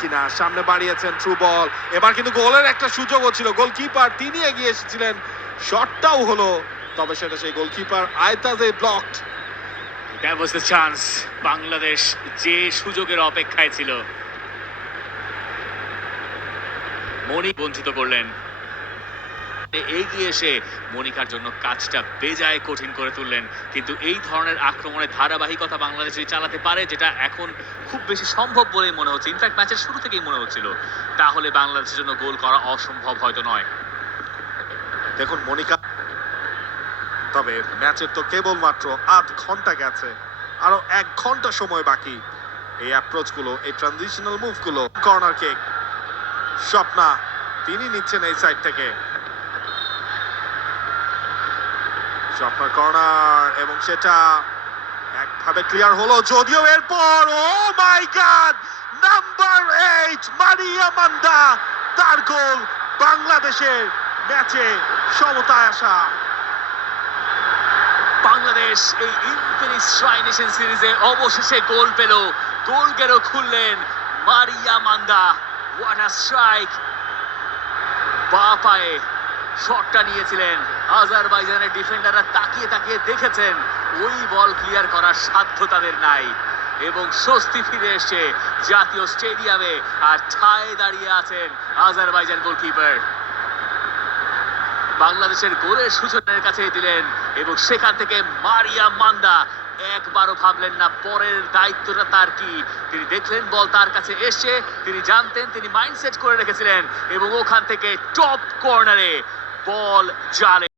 কিনা সামনে বাড়িয়েছেন থ্রু বল, এবার কিন্তু গোলের একটা সুযোগও ছিল, গোলকিপার তিনি এগিয়ে এসেছিলেন, শটটাও হলো, তবে সেটা সেই গোলকিপার আয়তাজে blocked. That was the chance. Bangladesh যে সুযোগের অপেক্ষায় ছিল, মনি বঞ্চিত করলেন। এগিয়ে এসে মনিকার জন্য কাজটা বেজায় কঠিন করে তুললেন, কিন্তু এই ধরনের আক্রমণের ধারাবাহিকতা বাংলাদেশ যদি চালাতে পারে, যেটা এখন খুব বেশি সম্ভব বলেই মনে হচ্ছে, ইনফ্যাক্ট ম্যাচের শুরু থেকেই মনে হচ্ছিল, তাহলে বাংলাদেশের জন্য গোল করা অসম্ভব হয়তো নয়। দেখুন মনিকা, তবে ম্যাচের তো কেবলমাত্র আধ ঘন্টা গেছে, আরো 1 ঘন্টা সময় বাকি। এই অ্যাপ্রোচ গুলো, এই ট্রানজিশনাল মুভ গুলো, কর্নার কিক, স্বপ্না তিনি নিচ্ছেন এই সাইড থেকে, স্বপ্নার কর্নার, এবং সেটা একভাবে ক্লিয়ার হলো, যদিও এরপর ও মাই গড, নাম্বার 8 মারিয়া মান্দা, তার গোল বাংলাদেশের ম্যাচে সমতায় আসা। বাংলাদেশ এই ইনফিনিক্স ট্রাই নেশন সিরিজে অবশেষে গোল পেল, গোল গেরো খুললেন মারিয়া মান্দা। What a strike! বা পায়ে শটটা নিয়েছিলেন, আজারবাইজানের ডিফেন্ডাররা তাকিয়ে তাকিয়ে দেখেছেন, ওই বল ক্লিয়ার করার সাধ্য তাদের নাই, এবং স্বস্তি ফিরে এসছে জাতীয় স্টেডিয়ামে, আর ঠায় দাঁড়িয়ে আছেন আজারবাইজান গোলকিপার। বাংলাদেশের গোলের সূচনার কাছে দিলেন, এবং সেখান থেকে মারিয়া মান্দা একবারও ভাবলেন না পরের দায়িত্বটা তার কি। তিনি দেখলেন বল তার কাছে এসে, তিনি জানতেন, তিনি মাইন্ডসেট করে রেখেছিলেন, এবং ওখান থেকে টপ কর্নারে বল জালে।